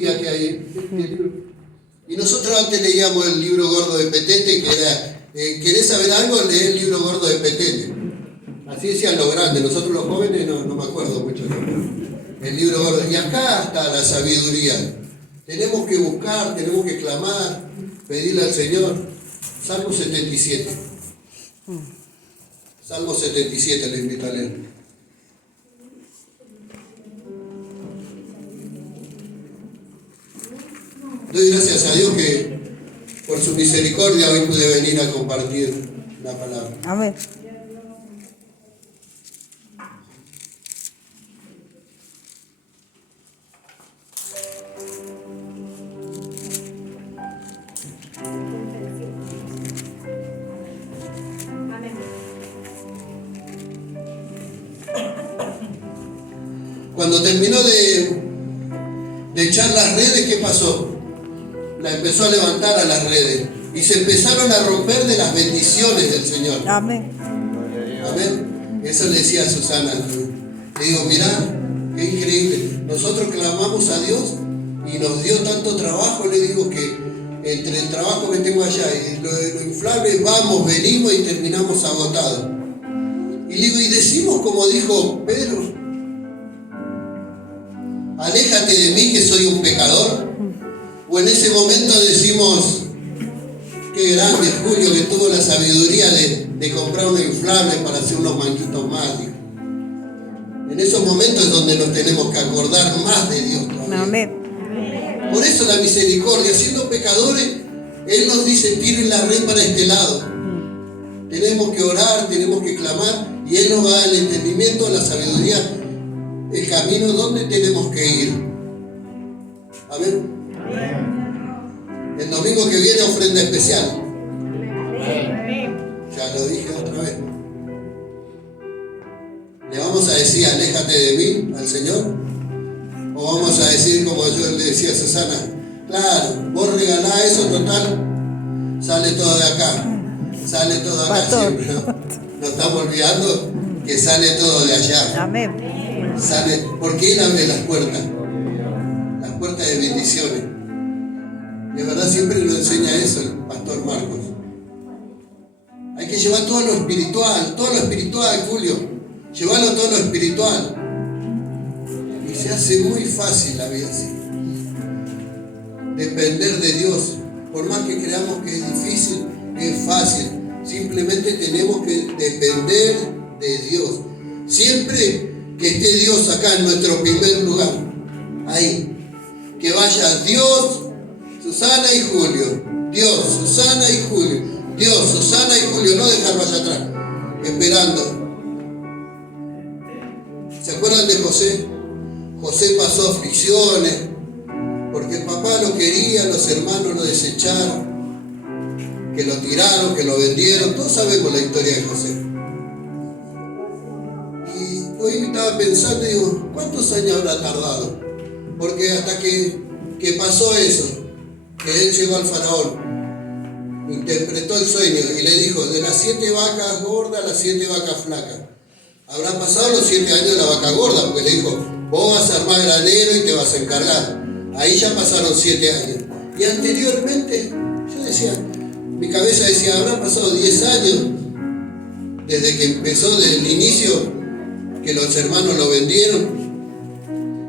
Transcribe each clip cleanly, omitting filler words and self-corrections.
que hay y nosotros antes leíamos el libro gordo de Petete, que era, ¿querés saber algo? Lee el libro gordo de Petete. Así decían los grandes, nosotros los jóvenes no me acuerdo mucho. El libro gordo. Y acá está la sabiduría. Tenemos que buscar, tenemos que clamar, pedirle al Señor. Salmo 77. Salmo 77, le invito a leer. Doy gracias a Dios que por su misericordia hoy pude venir a compartir la palabra. Amén. Cuando terminó de echar las redes, ¿qué pasó? La empezó a levantar a las redes y se empezaron a romper de las bendiciones del Señor. Amén. Amén. Eso le decía a Susana. Le digo, mirá, qué increíble. Nosotros clamamos a Dios y nos dio tanto trabajo. Le digo que entre el trabajo que tengo allá y lo inflable, vamos, venimos y terminamos agotados. Y le digo, y decimos como dijo Pedro, aléjate de mí que soy un pecador. O en ese momento decimos, qué grande Julio que tuvo la sabiduría de comprar una inflable para hacer unos manquitos más. Dijo. En esos momentos es donde nos tenemos que acordar más de Dios todavía. Amén. Por eso la misericordia, siendo pecadores, Él nos dice, tiren la red para este lado. Tenemos que orar, tenemos que clamar, y Él nos va a dar el entendimiento, la sabiduría, el camino donde tenemos que ir. Amén. El domingo que viene ofrenda especial. Ya lo dije otra vez. ¿Le vamos a decir aléjate de mí al Señor? ¿O vamos a decir como yo le decía a Susana? Claro, vos regalás eso total, sale todo de acá. Sale todo acá siempre, ¿no? Nos estamos olvidando que sale todo de allá. Amén. Sale, porque Él abre las puertas de bendiciones. De verdad siempre nos enseña eso el pastor Marcos. Hay que llevar todo lo espiritual, Julio. Llevarlo todo lo espiritual. Y se hace muy fácil la vida así. Depender de Dios. Por más que creamos que es difícil, es fácil. Simplemente tenemos que depender de Dios. Siempre que esté Dios acá en nuestro primer lugar. Ahí. Que vaya Dios, Susana y Julio. Dios, Susana y Julio. Dios, Susana y Julio. No dejarlo allá atrás. Esperando. ¿Se acuerdan de José? José pasó aflicciones. Porque el papá lo quería, los hermanos lo desecharon. Que lo tiraron, que lo vendieron. Todos sabemos la historia de José. Y hoy estaba pensando y digo, ¿cuántos años habrá tardado? Porque hasta que pasó eso, que él llegó al faraón, interpretó el sueño y le dijo, de las 7 vacas gordas a las 7 vacas flacas. Habrá pasado los 7 años de la vaca gorda, porque le dijo, vos vas a armar granero y te vas a encargar. Ahí ya pasaron 7 años. Y anteriormente, yo decía, mi cabeza decía, habrá pasado 10 años desde que empezó, desde el inicio, que los hermanos lo vendieron.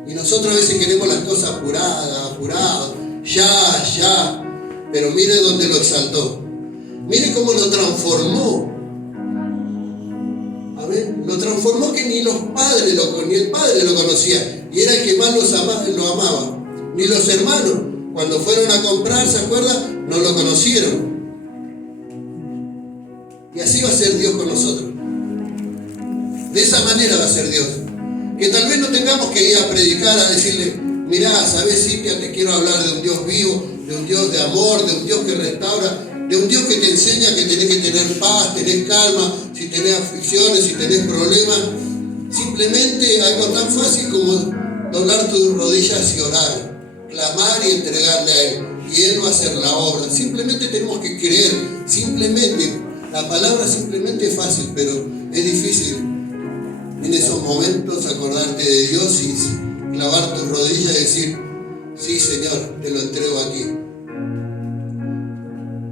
Y nosotros a veces queremos las cosas apuradas, ya. Pero mire dónde lo exaltó. Mire cómo lo transformó. Amén. Lo transformó que ni el padre lo conocía. Y era el que más lo amaba. Ni los hermanos, cuando fueron a comprar, ¿se acuerdan? No lo conocieron. Y así va a ser Dios con nosotros. De esa manera va a ser Dios. Que tal vez no tengamos que ir a predicar, a decirle, mirá, ¿sabes, Cintia? Te quiero hablar de un Dios vivo, de un Dios de amor, de un Dios que restaura, de un Dios que te enseña que tenés que tener paz, tener calma, si tenés aflicciones, si tenés problemas. Simplemente algo tan fácil como doblar tus rodillas y orar, clamar y entregarle a Él. Y Él va a hacer la obra. Simplemente tenemos que creer, simplemente. La palabra simplemente es fácil, pero es difícil. En esos momentos acordarte de Dios y clavar tus rodillas y decir, Sí, Señor, te lo entrego aquí.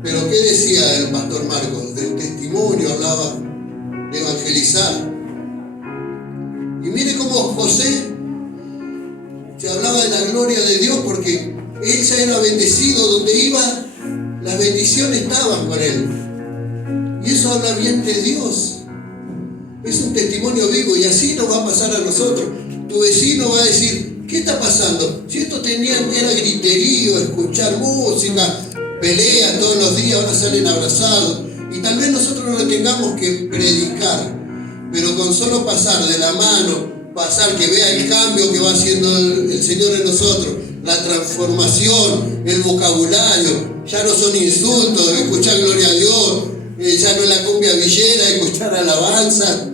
Pero ¿qué decía el pastor Marcos? Del testimonio, hablaba de evangelizar. Y mire cómo José se hablaba de la gloria de Dios, porque él ya era bendecido, donde iba, las bendiciones estaban con él. Y eso habla bien de Dios. Es un testimonio vivo, y así nos va a pasar a nosotros. Tu vecino va a decir, ¿qué está pasando? Si esto era griterío, escuchar música, pelea todos los días, ahora salen abrazados. Y tal vez nosotros no le tengamos que predicar, pero con solo pasar de la mano, pasar que vea el cambio que va haciendo el Señor en nosotros, la transformación, el vocabulario, ya no son insultos, escuchar gloria a Dios, ya no es la cumbia villera, escuchar alabanza.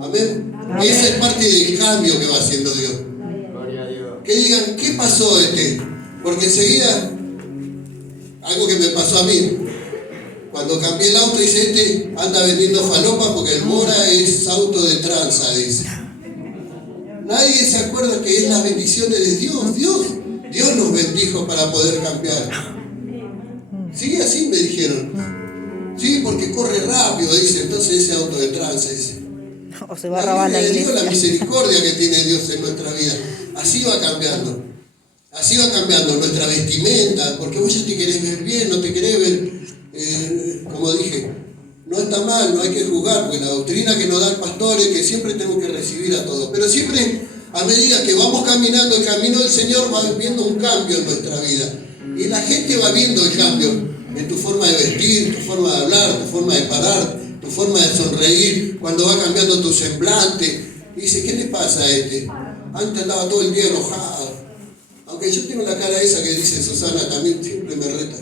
Amén. Amén. Esa es parte del cambio que va haciendo Dios. Gloria a Dios. Que digan, ¿qué pasó Porque enseguida, algo que me pasó a mí, cuando cambié el auto, dice, anda vendiendo falopa porque el Mora es auto de tranza, dice. Nadie se acuerda que es las bendiciones de Dios. Dios nos bendijo para poder cambiar. Sigue así, me dijeron. Sí, porque corre rápido, dice, entonces ese auto de tranza, dice. O se va a robar la gloria de iglesia. Dios, la misericordia que tiene Dios en nuestra vida. Así va cambiando. Así va cambiando nuestra vestimenta, porque vos ya te querés ver bien, no te querés ver, como dije, no está mal, no hay que juzgar, porque la doctrina que nos da el pastor es que siempre tenemos que recibir a todos. Pero siempre, a medida que vamos caminando el camino del Señor, va viendo un cambio en nuestra vida. Y la gente va viendo el cambio en tu forma de vestir, tu forma de hablar, tu forma de parar, tu forma de sonreír, cuando va cambiando tu semblante. Y dice, ¿qué le pasa a este? Antes andaba todo el día enojado. Aunque yo tengo la cara esa que dice Susana, también siempre me reta.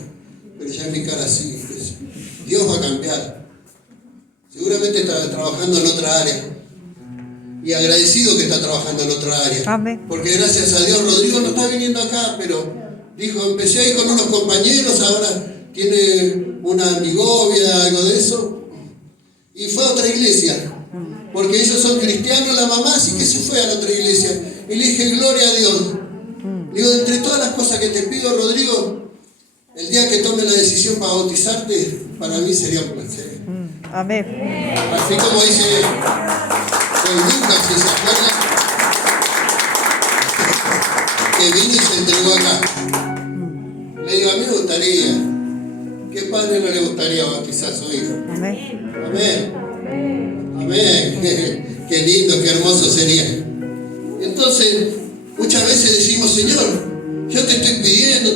Pero ya es mi cara así. Dios va a cambiar. Seguramente está trabajando en otra área. Y agradecido que está trabajando en otra área. Amén. Porque gracias a Dios, Rodrigo no está viniendo acá, pero dijo, empecé a ir con unos compañeros, ahora tiene una amigovia, algo de eso, y fue a otra iglesia, porque ellos son cristianos, la mamá, así que se fue a la otra iglesia. Y le dije, gloria a Dios. Le digo, entre todas las cosas que te pido, Rodrigo, el día que tome la decisión para bautizarte, para mí sería un placer. Amén. Así como dice con Lucas, si se acuerdan, que vino y se entregó acá. Le digo, a mí me gustaría. ¿Qué padre no le gustaría bautizar a su hijo? Amén. Amén. Amén. Qué lindo, qué hermoso sería. Entonces, muchas veces decimos, Señor, yo te estoy pidiendo.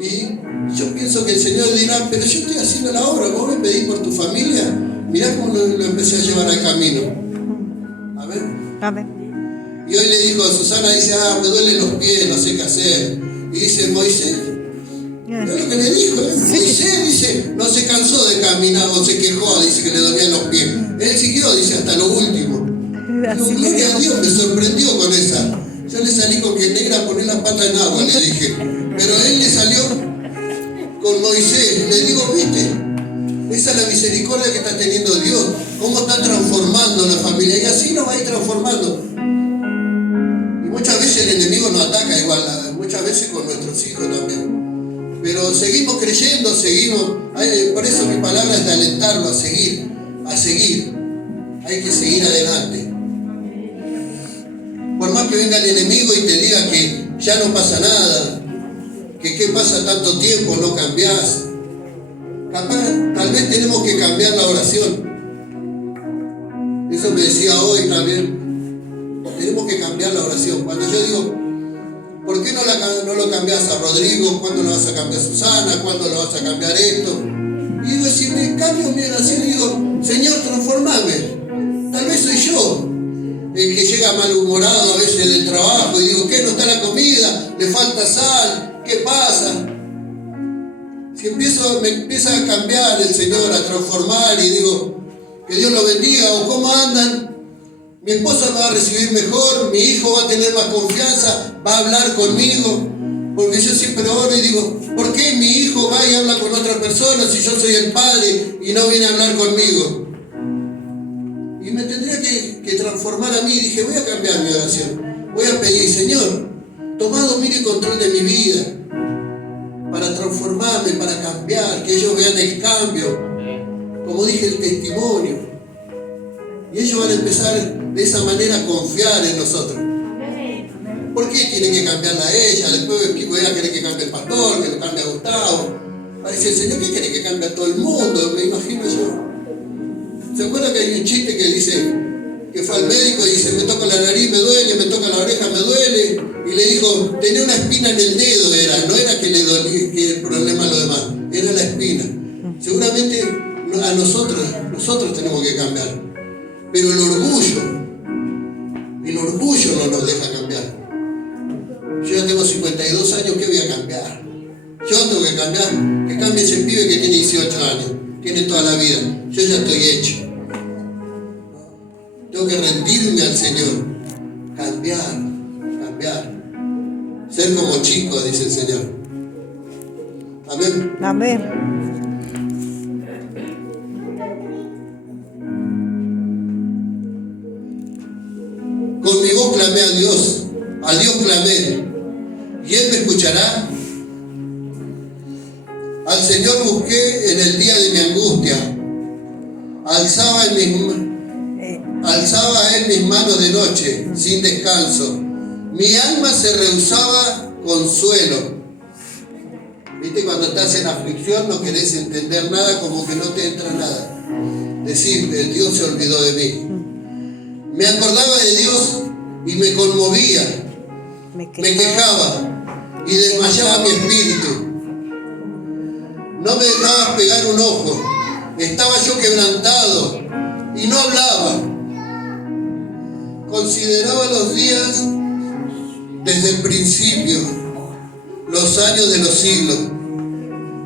Y yo pienso que el Señor dirá, pero yo estoy haciendo la obra, vos me pedís por tu familia. Mirá cómo lo empecé a llevar al camino. Amén. Amén. Y hoy le dijo a Susana, dice, me duelen los pies, no sé qué hacer. Y dice, Moisés, es lo que le dijo, Moisés, dice, no se cansó de caminar o se quejó, dice que le dolían los pies. Él siguió, dice, hasta lo último. Digo, gloria a Dios, me sorprendió con esa. Yo le salí con que negra poner la pata en agua, le dije. Pero él le salió con Moisés. Le digo, viste, esa es la misericordia que está teniendo Dios. Cómo está transformando la familia. Y así nos va a ir transformando. Y muchas veces el enemigo nos ataca igual, muchas veces con nuestros hijos también. Pero seguimos creyendo, por eso mi palabra es de alentarlo a seguir. Hay que seguir adelante. Por más que venga el enemigo y te diga que ya no pasa nada, que qué pasa tanto tiempo, no cambiás. Tal vez tenemos que cambiar la oración. Eso me decía hoy también. Tenemos que cambiar la oración. Cuando yo digo, ¿por qué no lo cambias a Rodrigo? ¿Cuándo lo vas a cambiar a Susana? ¿Cuándo lo vas a cambiar esto? Y digo, si me cambio mi oración, digo, Señor, transformame. Tal vez soy yo el que llega malhumorado a veces del trabajo y digo, ¿qué? ¿No está la comida? ¿Le falta sal? ¿Qué pasa? Si me empieza a cambiar el Señor, a transformar y digo, que Dios lo bendiga, o cómo andan, mi esposa me va a recibir mejor, mi hijo va a tener más confianza, va a hablar conmigo, porque yo siempre oro y digo, ¿por qué mi hijo va y habla con otra persona si yo soy el padre y no viene a hablar conmigo? Y me tendría que transformar a mí. Dije, voy a cambiar mi oración. Voy a pedir, Señor, tomá dominio y control de mi vida, para transformarme, para cambiar, que ellos vean el cambio, como dije, el testimonio. Y ellos van a empezar de esa manera a confiar en nosotros. ¿Por qué tiene que cambiarla a ella? Después voy a querer que cambie el pastor, que lo cambie a Gustavo. Va a decir el Señor, ¿qué quiere que cambie a todo el mundo? Me imagino yo. ¿Se acuerdan que hay un chiste que dice que fue al médico y dice, me toca la nariz, me duele, me toca la oreja, me duele? Y le dijo, tenía una espina en el dedo, no era que le dolía, que el problema lo demás, era la espina. Seguramente a nosotros tenemos que cambiar. Pero el orgullo no nos deja cambiar. Yo ya tengo 52 años, ¿qué voy a cambiar? Yo tengo que cambiar, que cambie ese pibe que tiene 18 años, tiene toda la vida. Yo ya estoy hecho. Tengo que rendirme al Señor, cambiar. Ser como chico, dice el Señor. Amén. Amén. Con mi voz clamé a Dios clamé, y Él me escuchará. Al Señor busqué en el día de mi angustia, alzaba Él mis manos de noche, sin descanso. Mi alma se rehusaba consuelo. ¿Viste? Cuando estás en aflicción no querés entender nada, como que no te entra nada. Decir, el Dios se olvidó de mí. Me acordaba de Dios y me conmovía, me quejaba y desmayaba mi espíritu. No me dejabas pegar un ojo. Estaba yo quebrantado y no hablaba. Consideraba los días desde el principio, los años de los siglos.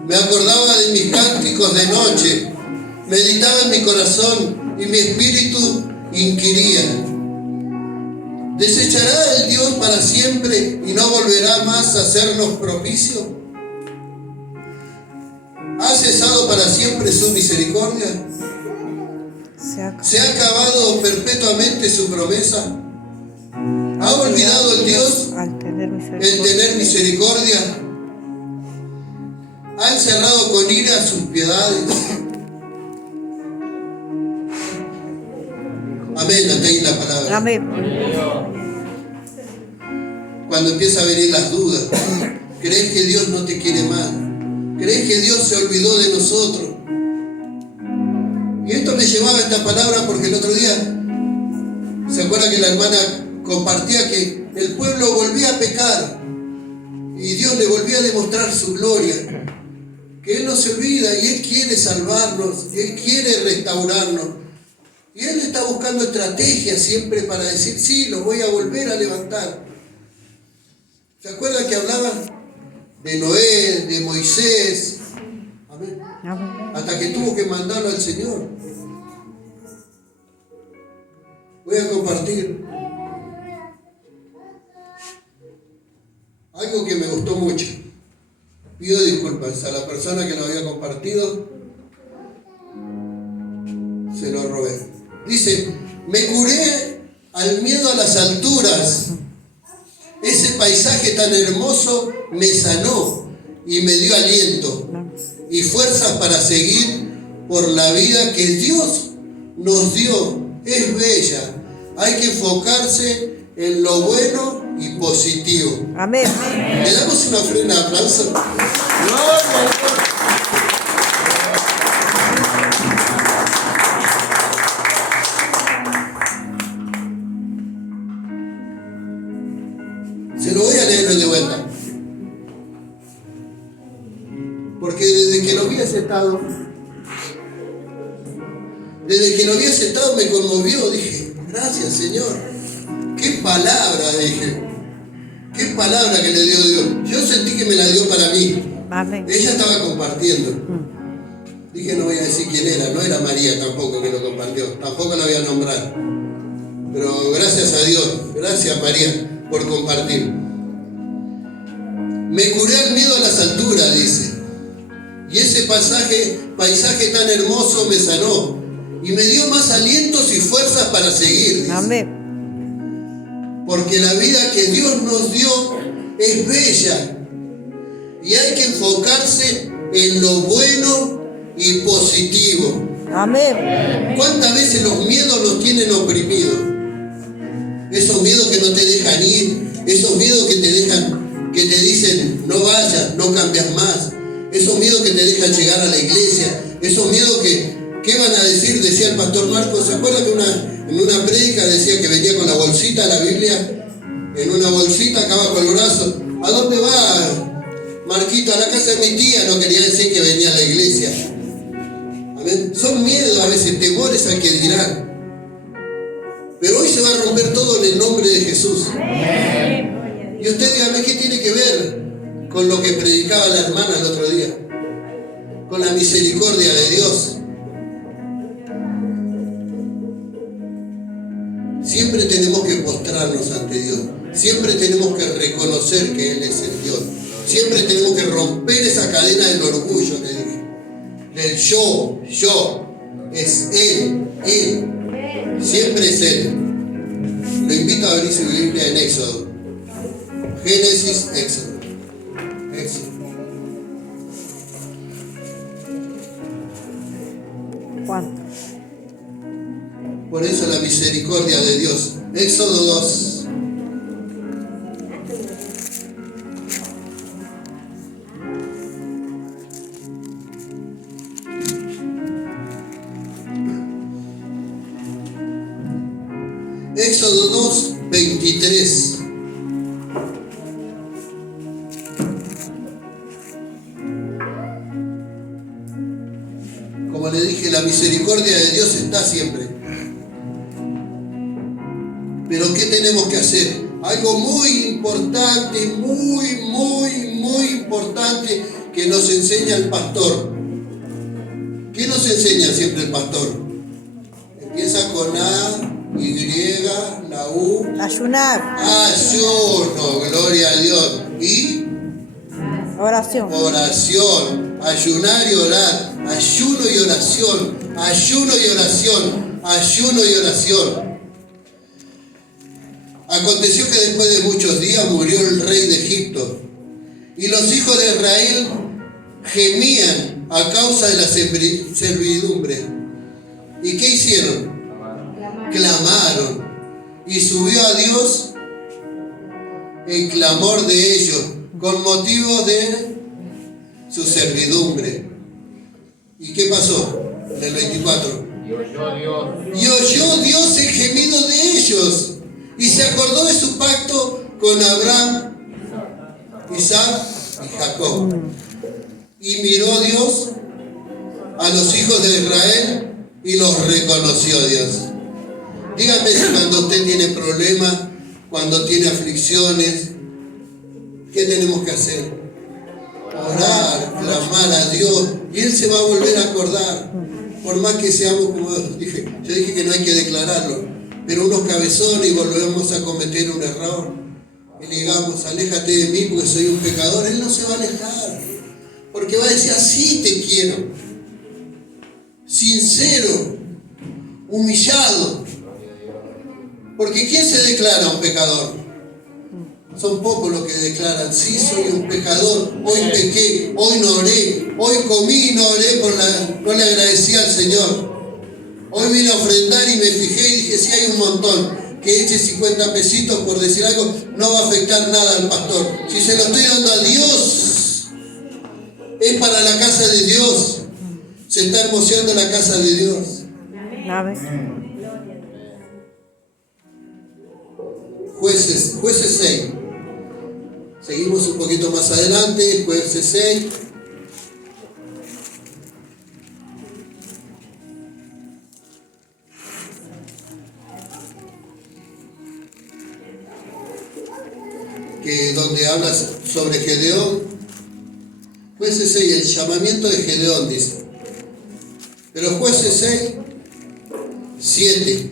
Me acordaba de mis cánticos de noche. Meditaba en mi corazón y mi espíritu inquiría. ¿Desechará el Dios para siempre y no volverá más a hacernos propicio? ¿Ha cesado para siempre su misericordia? ¿Se ha acabado perpetuamente su promesa? ¿Ha olvidado el Dios el tener misericordia? ¿Ha encerrado con ira sus piedades? Amén, hasta ahí la palabra. Amén. Cuando empieza a venir las dudas, ¿crees que Dios no te quiere más? ¿Crees que Dios se olvidó de nosotros? Y esto me llevaba a esta palabra porque el otro día, ¿se acuerda que la hermana compartía que el pueblo volvía a pecar y Dios le volvía a demostrar su gloria? Que Él no se olvida y Él quiere salvarnos, Él quiere restaurarnos. Y Él está buscando estrategias siempre para decir, sí, los voy a volver a levantar. ¿Se acuerdan que hablaban de Noé, de Moisés? Amén. Hasta que tuvo que mandarlo al Señor. Voy a compartir algo que me gustó mucho. Pido disculpas a la persona que lo había compartido. Se lo robé. Dice, me curé al miedo a las alturas. Ese paisaje tan hermoso me sanó y me dio aliento y fuerzas para seguir por la vida que Dios nos dio. Es bella. Hay que enfocarse en lo bueno y positivo. Amén. ¿Le damos una ofrenda de aplauso? Se lo voy a leer de vuelta. Porque desde que lo vi aceptado me conmovió. Dije, gracias Señor. Qué palabra, dije. Qué palabra que le dio Dios. Yo sentí que me la dio para mí. Amén. Ella estaba compartiendo. Dije, no voy a decir quién era. No era María tampoco que lo compartió. Tampoco la voy a nombrar. Pero gracias a Dios. Gracias María por compartir. Me curé al miedo a las alturas, dice. Y ese paisaje tan hermoso me sanó. Y me dio más alientos y fuerzas para seguir, dice. Amén. Porque la vida que Dios nos dio es bella. Y hay que enfocarse en lo bueno y positivo. Amén. ¿Cuántas veces los miedos nos tienen oprimidos? Esos miedos que no te dejan ir, esos miedos que te dejan, que te dicen no vayas, no cambias más, esos miedos que te dejan llegar a la iglesia, esos miedos ¿qué van a decir? Decía el pastor Marcos, ¿se acuerdan que en una prédica decía que venía con la bolsita, la Biblia, en una bolsita acá bajo el brazo? ¿A dónde va, Marquito? A la casa de mi tía. No quería decir que venía a la iglesia. Amén. Son miedos a veces, temores al que dirán. Pero hoy se va a romper todo en el nombre de Jesús. Y usted dígame, ¿qué tiene que ver con lo que predicaba la hermana el otro día? Con la misericordia de Dios. Siempre tenemos que postrarnos ante Dios. Siempre tenemos que reconocer que Él es el Dios. Siempre tenemos que romper esa cadena del orgullo, le dije. Del yo. Es Él. Siempre es Él. Lo invito a abrir su Biblia en Éxodo. Génesis, Éxodo. Juan. Por eso la misericordia de Dios. Éxodo 2. Éxodo 2, 23. Como le dije, la misericordia de Dios está siempre. Pero ¿qué tenemos que hacer? Algo muy importante, muy importante que nos enseña el pastor. ¿Qué nos enseña siempre el pastor? Empieza con A, Y, la U. Ayunar. Ayuno, gloria a Dios. Y Oración. oración. Ayunar y orar. Ayuno y oración. Ayuno y oración. Ayuno y oración. Aconteció que después de muchos días murió el rey de Egipto. Y los hijos de Israel gemían a causa de la servidumbre. ¿Y qué hicieron? Clamaron. Y subió a Dios el clamor de ellos con motivo de su servidumbre. ¿Y qué pasó? En el 24. Y oyó Dios el gemido de ellos y se acordó de su pacto con Abraham, Isaac y Jacob. Y miró Dios a los hijos de Israel y los reconoció Dios. Dígame si cuando usted tiene problemas, cuando tiene aflicciones, ¿qué tenemos que hacer? Orar, clamar a Dios, y Él se va a volver a acordar. Por más que seamos, como dije, yo dije que no hay que declararlo, pero unos cabezones y volvemos a cometer un error. Y le digamos, aléjate de mí porque soy un pecador. Él no se va a alejar, porque va a decir, así te quiero. Sincero, humillado. Porque ¿quién se declara un pecador? Son pocos los que declaran, sí, soy un pecador, hoy pequé, hoy no oré, hoy comí y no oré, no le agradecí al Señor. Hoy vine a ofrendar y me fijé y dije, sí hay un montón, que eche 50 pesitos por decir algo, no va a afectar nada al pastor. Si se lo estoy dando a Dios, es para la casa de Dios, se está hermoseando la casa de Dios. Amén. Jueces 6. Seguimos un poquito más adelante, Jueces 6. Que donde habla sobre Gedeón. Jueces 6, el llamamiento de Gedeón, dice. Pero Jueces 6, 7.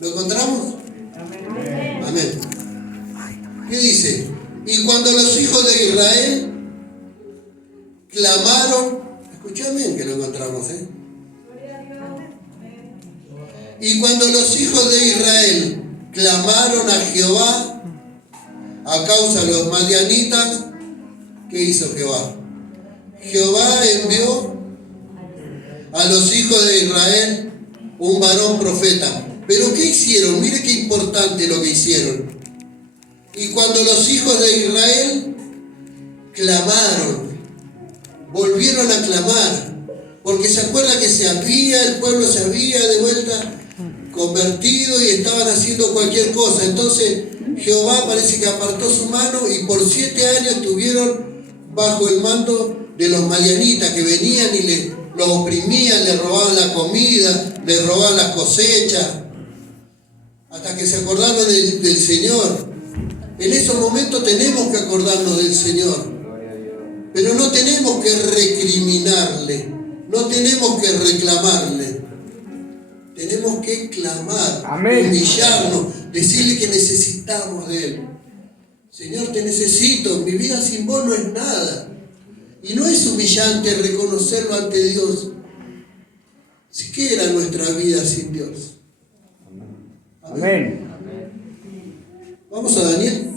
¿Lo encontramos? Amén. ¿Qué dice? Y cuando los hijos de Israel clamaron, escuchá bien que lo encontramos, Y cuando los hijos de Israel clamaron a Jehová a causa de los madianitas. ¿Qué hizo Jehová? Jehová envió a los hijos de Israel un varón profeta. ¿Pero qué hicieron? Mire qué importante lo que hicieron. Y cuando los hijos de Israel clamaron, volvieron a clamar, porque se acuerda que el pueblo se había de vuelta convertido y estaban haciendo cualquier cosa. Entonces Jehová parece que apartó su mano y por 7 años estuvieron bajo el mando de los madianitas, que venían y los oprimían, le robaban la comida, le robaban las cosechas, hasta que se acordaron del Señor. En esos momentos tenemos que acordarnos del Señor, pero no tenemos que recriminarle, no tenemos que reclamarle, tenemos que clamar, amén, humillarnos, decirle que necesitamos de Él. Señor, te necesito, mi vida sin vos no es nada. Y no es humillante reconocerlo ante Dios. ¿Sí qué era nuestra vida sin Dios? amén. Vamos a Daniel.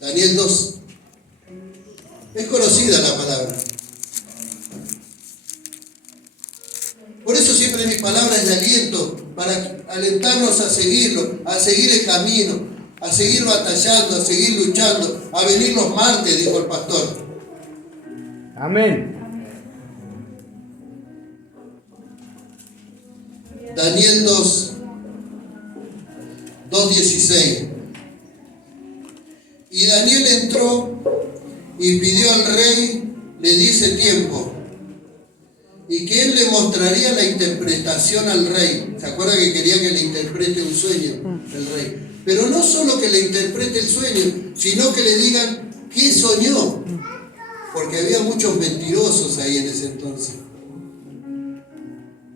Daniel 2. Es conocida la palabra. Por eso siempre mi palabra es de aliento, para alentarnos a seguirlo, a seguir el camino, a seguir batallando, a seguir luchando, a venir los martes, dijo el pastor. Amén. Daniel 2, 2:16. Y Daniel entró y pidió al rey le diese tiempo y que él le mostraría la interpretación al rey. ¿Se acuerda que quería que le interprete un sueño el rey? Pero no solo que le interprete el sueño, sino que le digan qué soñó, porque había muchos mentirosos ahí en ese entonces.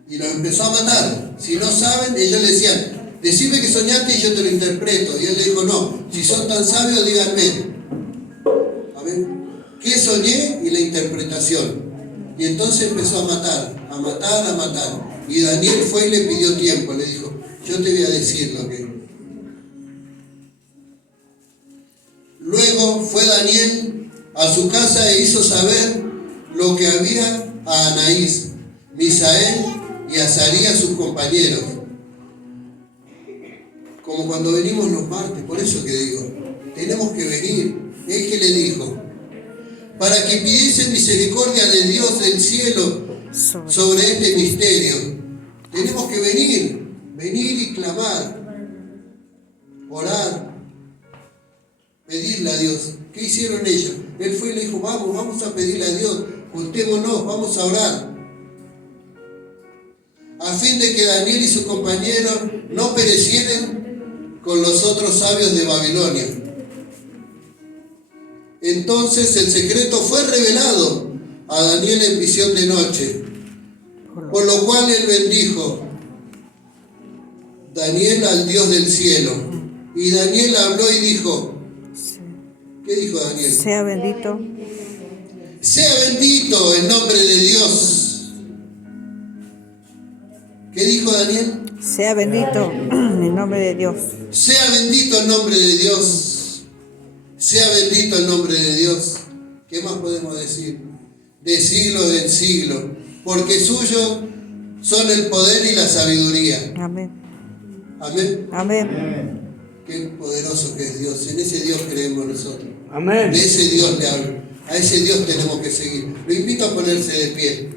Y los empezó a matar. Si no saben, ellos le decían, decime que soñaste y yo te lo interpreto. Y él le dijo, no, si son tan sabios, díganme. A ver, ¿qué soñé? Y la interpretación. Y entonces empezó a matar, a matar, a matar. Y Daniel fue y le pidió tiempo, le dijo, yo te voy a decir lo que... Luego fue Daniel a su casa e hizo saber lo que había a Anaís, Misael y a Azarías sus compañeros. Como cuando venimos los martes, por eso que digo, tenemos que venir. Es que le dijo, para que pidiesen misericordia de Dios del cielo sobre este misterio. Tenemos que venir y clamar, orar, pedirle a Dios. ¿Qué hicieron ellos? Él fue y le dijo, vamos a pedirle a Dios, juntémonos, vamos a orar. A fin de que Daniel y sus compañeros no perecieran con los otros sabios de Babilonia. Entonces el secreto fue revelado a Daniel en visión de noche, por lo cual él bendijo Daniel al Dios del cielo. Y Daniel habló y dijo, ¿qué dijo Daniel? Sea bendito. Sea bendito el nombre de Dios. ¿Qué dijo Daniel? Sea bendito en el nombre de Dios. Sea bendito el nombre de Dios. Sea bendito el nombre de Dios. ¿Qué más podemos decir? De siglo en siglo. Porque suyo son el poder y la sabiduría. Amén. Amén. Amén. Qué poderoso que es Dios. En ese Dios creemos nosotros. Amén. De ese Dios le hablo. A ese Dios tenemos que seguir. Lo invito a ponerse de pie.